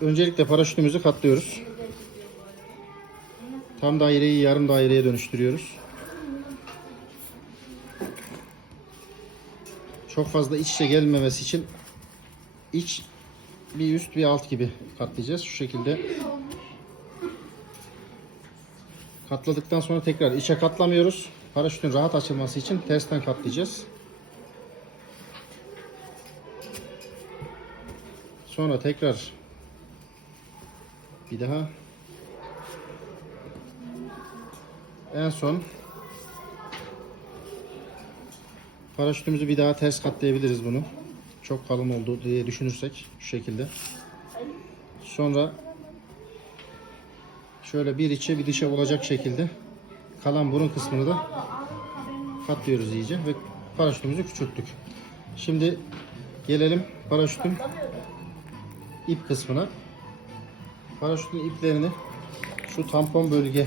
Öncelikle paraşütümüzü katlıyoruz. Tam daireyi yarım daireye dönüştürüyoruz. Çok fazla iç içe gelmemesi için iç bir üst bir alt gibi katlayacağız. Şu şekilde katladıktan sonra tekrar içe katlamıyoruz. Paraşütün rahat açılması için tersten katlayacağız. Sonra tekrar bir daha en son paraşütümüzü bir daha ters katlayabiliriz bunu. Çok kalın oldu diye düşünürsek şu şekilde. Sonra şöyle bir içe bir dışa olacak şekilde kalan burun kısmını da katlıyoruz iyice ve paraşütümüzü küçülttük. Şimdi gelelim paraşütün ip kısmına. Paraşütün iplerini şu tampon bölge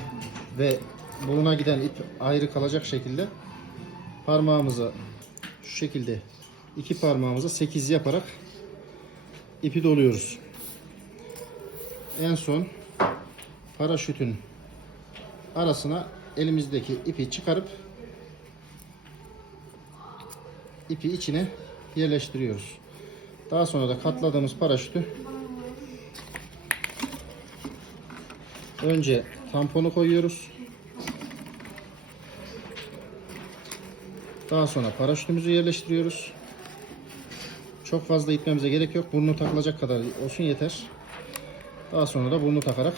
ve buruna giden ip ayrı kalacak şekilde parmağımıza şu şekilde iki parmağımıza 8 yaparak ipi doluyoruz. En son paraşütün arasına elimizdeki ipi çıkarıp ipi içine yerleştiriyoruz. Daha sonra da katladığımız paraşütü önce tamponu koyuyoruz. Daha sonra paraşütümüzü yerleştiriyoruz. Çok fazla itmemize gerek yok. Burnu takılacak kadar olsun yeter. Daha sonra da burnu takarak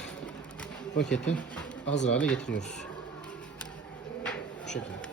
roketi hazır hale getiriyoruz. Bu şekilde.